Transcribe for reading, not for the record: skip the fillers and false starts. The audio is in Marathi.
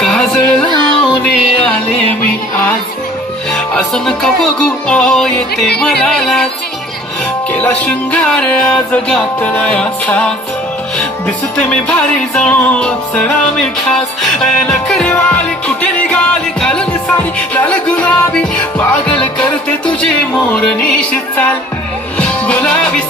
काजळ लावून आले मी आज, असं नका बघू ओ येते मला लाज. केला शृंगार आज घातला असाच, दिसते मी भारी जाऊ अप्सरा मी खास. नखरे वाली कुठे निघाली घालून साडी लाल गुलाबी, पागल करते तुझे मोरनीशी चाल. गुलाबी